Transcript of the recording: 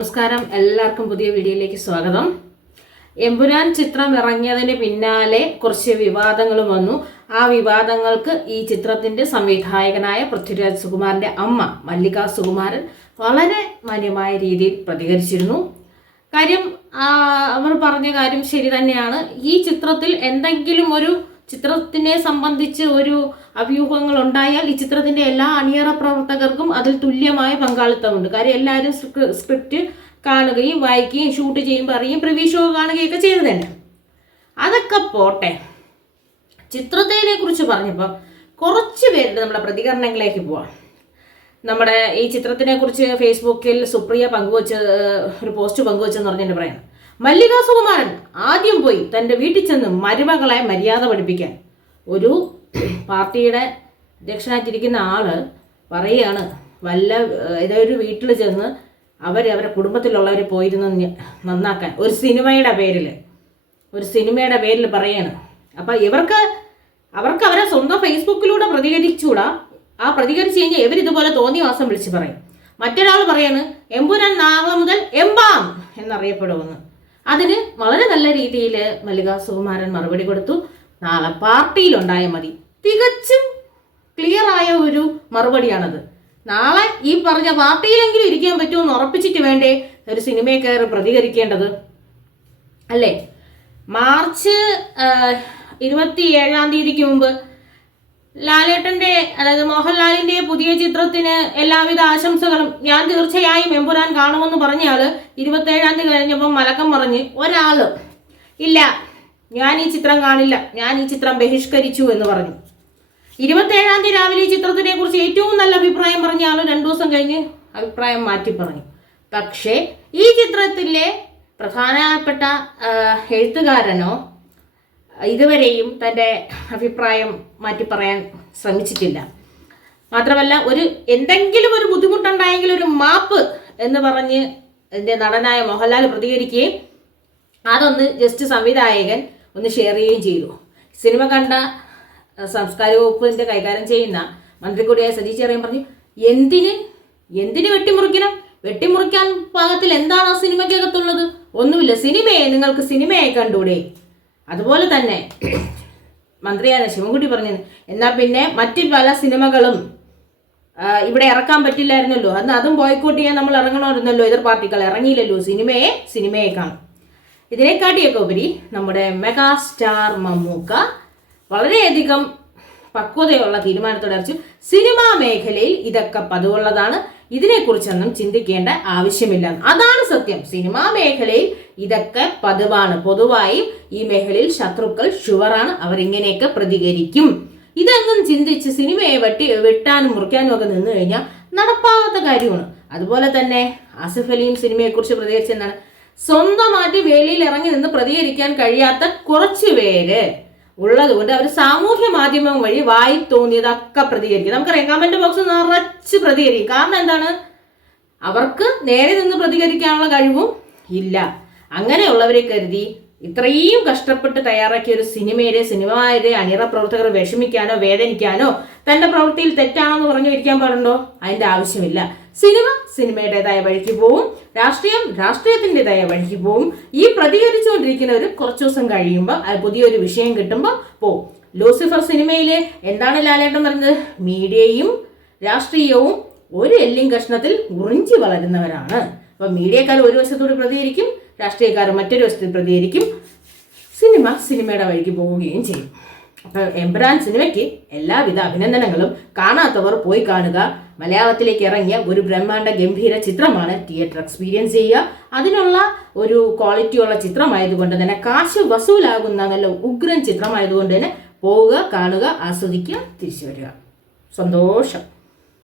നമസ്കാരം, എല്ലാവർക്കും പുതിയ വീഡിയോയിലേക്ക് സ്വാഗതം. എമ്പുരാൻ ചിത്രം ഇറങ്ങിയതിന് പിന്നാലെ കുറച്ച് വിവാദങ്ങൾ വന്നു. ആ വിവാദങ്ങൾക്ക് ഈ ചിത്രത്തിന്റെ സംവിധായകനായ പൃഥ്വിരാജ് സുകുമാരന്റെ അമ്മ മല്ലിക സുകുമാരൻ വളരെ മാന്യമായ രീതിയിൽ പ്രതികരിച്ചിരുന്നു. കാര്യം അവർ പറഞ്ഞ കാര്യം ശരി തന്നെയാണ്. ഈ ചിത്രത്തിൽ എന്തെങ്കിലും ഒരു ചിത്രത്തിനെ സംബന്ധിച്ച് ഒരു അഭ്യൂഹങ്ങൾ ഉണ്ടായാൽ ഈ ചിത്രത്തിന്റെ എല്ലാ അണിയറ പ്രവർത്തകർക്കും അതിൽ തുല്യമായ പങ്കാളിത്തമുണ്ട്. കാര്യം എല്ലാവരും സ്ക്രിപ്റ്റ് കാണുകയും വായിക്കുകയും ഷൂട്ട് ചെയ്യുമ്പോൾ അറിയും, പ്രിവ്യൂ ഷോ കാണുകയൊക്കെ ചെയ്തു തന്നെ. അതൊക്കെ പോട്ടെ, ചിത്രത്തിനെ കുറിച്ച് പറഞ്ഞപ്പോൾ കുറച്ച് പേരുടെ നമ്മുടെ പ്രതികരണങ്ങളിലേക്ക് പോവാം. നമ്മുടെ ഈ ചിത്രത്തിനെ കുറിച്ച് ഫേസ്ബുക്കിൽ സുപ്രിയ ഒരു പോസ്റ്റ് പങ്കുവച്ചെന്ന് പറഞ്ഞിട്ട് പറയാം. മല്ലിക സുകുമാരൻ ആദ്യം പോയി തൻ്റെ വീട്ടിൽ ചെന്ന് മരുമകളെ മര്യാദ പഠിപ്പിക്കാൻ. ഒരു പാർട്ടിയുടെ അധ്യക്ഷനായിട്ടിരിക്കുന്ന ആള് പറയുകയാണ്, ഏതൊരു വീട്ടിൽ ചെന്ന് അവരുടെ കുടുംബത്തിലുള്ളവർ പോയിരുന്ന് നന്നാക്കാൻ ഒരു സിനിമയുടെ പേരിൽ പറയാണ്. അപ്പം അവർക്ക് അവരെ സ്വന്തം ഫേസ്ബുക്കിലൂടെ പ്രതികരിച്ചുകൂടാ. ആ പ്രതികരിച്ചു കഴിഞ്ഞാൽ ഇവരിതുപോലെ തോന്നിയ മാസം വിളിച്ച് പറയും. മറ്റൊരാൾ പറയാണ് എമ്പുരാൻ നാളെ മുതൽ എമ്പാം എന്നറിയപ്പെടുമെന്ന്. അതിന് വളരെ നല്ല രീതിയിൽ മല്ലിക സുകുമാരൻ മറുപടി കൊടുത്തു. നാളെ പാർട്ടിയിലുണ്ടായാൽ മതി. തികച്ചും ക്ലിയർ ആയ ഒരു മറുപടിയാണത്. നാളെ ഈ പറഞ്ഞ പാർട്ടിയിലെങ്കിലും ഇരിക്കാൻ പറ്റുമെന്ന് ഉറപ്പിച്ചിട്ട് വേണ്ടേ ഒരു സിനിമയെ കയറി പ്രതികരിക്കേണ്ടത്, അല്ലേ? മാർച്ച് 27 മുമ്പ് ലാലേട്ടന്റെ, അതായത് മോഹൻലാലിന്റെ പുതിയ ചിത്രത്തിന് എല്ലാവിധ ആശംസകളും. ഞാൻ തീർച്ചയായും എമ്പുരാൻ കാണുമെന്ന് പറഞ്ഞാൽ 27 കഴിഞ്ഞപ്പോൾ മലക്കം പറഞ്ഞ് ഒരാള് ഇല്ല, ഞാൻ ഈ ചിത്രം കാണില്ല, ഞാൻ ഈ ചിത്രം ബഹിഷ്കരിച്ചു എന്ന് പറഞ്ഞു. 27 രാവിലെ ഈ ചിത്രത്തിനെ കുറിച്ച് ഏറ്റവും നല്ല അഭിപ്രായം പറഞ്ഞ ആള് 2 ദിവസം കഴിഞ്ഞ് അഭിപ്രായം മാറ്റി പറഞ്ഞു. പക്ഷേ ഈ ചിത്രത്തിലെ പ്രധാനപ്പെട്ട എഴുത്തുകാരനോ ഇതുവരെയും തൻ്റെ അഭിപ്രായം മാറ്റി പറയാൻ ശ്രമിച്ചിട്ടില്ല. മാത്രമല്ല, എന്തെങ്കിലും ഒരു ബുദ്ധിമുട്ടുണ്ടായെങ്കിൽ ഒരു മാപ്പ് എന്ന് പറഞ്ഞ് എൻ്റെ നടനായ മോഹൻലാൽ പ്രതികരിക്കുകയും അതൊന്ന് ജസ്റ്റ് സംവിധായകൻ ഒന്ന് ഷെയർ ചെയ്യുകയും ചെയ്തു. സിനിമ കണ്ട സംസ്കാര വകുപ്പിൻ്റെ കൈകാര്യം ചെയ്യുന്ന മന്ത്രി കൂടിയായ സജി ചെറിയാൻ പറഞ്ഞു, എന്തിന് വെട്ടിമുറിക്കാൻ പാകത്തിൽ എന്താണ് ആ സിനിമയ്ക്കകത്തുള്ളത്? ഒന്നുമില്ല, നിങ്ങൾക്ക് സിനിമയെ കണ്ടൂടെ? അതുപോലെ തന്നെ മന്ത്രിയായ ശിവൻകുട്ടി പറഞ്ഞു, എന്നാൽ പിന്നെ മറ്റു പല സിനിമകളും ഇവിടെ ഇറക്കാൻ പറ്റില്ലായിരുന്നല്ലോ, അതും ബോയ്ക്കോട്ട് ചെയ്യാൻ നമ്മൾ ഇറങ്ങണമായിരുന്നല്ലോ, എതിർ പാർട്ടികൾ ഇറങ്ങിയില്ലല്ലോ, സിനിമയെ കാണും. ഇതിനെക്കാട്ടിയൊക്കെ ഉപരി നമ്മുടെ മെഗാസ്റ്റാർ മമ്മൂക്ക വളരെയധികം പക്വതയുള്ള തീരുമാനത്തോടെ അറിയിച്ചു, സിനിമാ മേഖലയിൽ ഇതൊക്കെ പതിവുള്ളതാണ്, ഇതിനെക്കുറിച്ചൊന്നും ചിന്തിക്കേണ്ട ആവശ്യമില്ല. അതാണ് സത്യം. സിനിമാ മേഖലയിൽ ഇതൊക്കെ പതിവാണ്. പൊതുവായും ഈ മേഖലയിൽ ശത്രുക്കൾ ഷുവറാണ്, അവരിങ്ങനെയൊക്കെ പ്രതികരിക്കും. ഇതൊന്നും ചിന്തിച്ച് സിനിമയെ വെട്ടാനും മുറിക്കാനും ഒക്കെ നിന്ന് കഴിഞ്ഞാൽ നടപ്പാകാത്ത കാര്യമാണ്. അതുപോലെ തന്നെ ആസിഫ് അലിയും സിനിമയെക്കുറിച്ച് പ്രതികരിച്ചെന്നാണ്, സ്വന്തമായിട്ട് വേലിയിൽ ഇറങ്ങി നിന്ന് പ്രതികരിക്കാൻ കഴിയാത്ത കുറച്ച് പേര് ഉള്ളതുകൊണ്ട് അവർ സാമൂഹ്യ മാധ്യമം വഴി വായി തോന്നിയതൊക്കെ പ്രതികരിക്കും. നമുക്കറിയാം, കമന്റ് ബോക്സ് നിറച്ച് പ്രതികരിക്കും. കാരണം എന്താണ്? അവർക്ക് നേരെ നിന്ന് പ്രതികരിക്കാനുള്ള കഴിവും ഇല്ല. അങ്ങനെയുള്ളവരെ കരുതി ഇത്രയും കഷ്ടപ്പെട്ട് തയ്യാറാക്കിയ ഒരു സിനിമയുടെ അണിയറ പ്രവർത്തകർ വിഷമിക്കാനോ വേദനിക്കാനോ തന്റെ പ്രവൃത്തിയിൽ തെറ്റാണെന്ന് പറഞ്ഞു ഇരിക്കാൻ പാടുണ്ടോ? അതിന്റെ ആവശ്യമില്ല. സിനിമയുടേതായ വഴിക്ക് പോവും, രാഷ്ട്രീയത്തിൻ്റെതായ വഴിക്ക് പോവും. ഈ പ്രതികരിച്ചുകൊണ്ടിരിക്കുന്നവർ കുറച്ചു ദിവസം കഴിയുമ്പോൾ പുതിയൊരു വിഷയം കിട്ടുമ്പോൾ പോവും. ലൂസിഫർ സിനിമയിലെ എന്താണ് ലാലേട്ടൻ പറഞ്ഞത്? മീഡിയയും രാഷ്ട്രീയവും ഒരു എല്ലിൻ കഷ്ണത്തിൽ ഉറിഞ്ചി വളരുന്നവരാണ്. അപ്പൊ മീഡിയക്കാർ ഒരു വശത്തോട് പ്രതികരിക്കും, രാഷ്ട്രീയക്കാർ മറ്റൊരു വശത്തിൽ പ്രതികരിക്കും, സിനിമയുടെ വഴിക്ക് പോവുകയും ചെയ്യും. അപ്പൊ എമ്പുരാൻ സിനിമയ്ക്ക് എല്ലാവിധ അഭിനന്ദനങ്ങളും. കാണാത്തവർ പോയി കാണുക. മലയാളത്തിലേക്ക് ഇറങ്ങിയ ഒരു ബ്രഹ്മാണ്ഡ ഗംഭീര ചിത്രമാണ്. തിയേറ്റർ എക്സ്പീരിയൻസ് ചെയ്യുക. അതിനുള്ള ഒരു ക്വാളിറ്റിയുള്ള ചിത്രമായതുകൊണ്ട് തന്നെ, കാശ് വസൂലാകുന്ന നല്ല ഉഗ്രൻ ചിത്രമായതുകൊണ്ട് തന്നെ പോവുക, കാണുക, ആസ്വദിക്കുക, തിരിച്ചു വരിക. സന്തോഷം.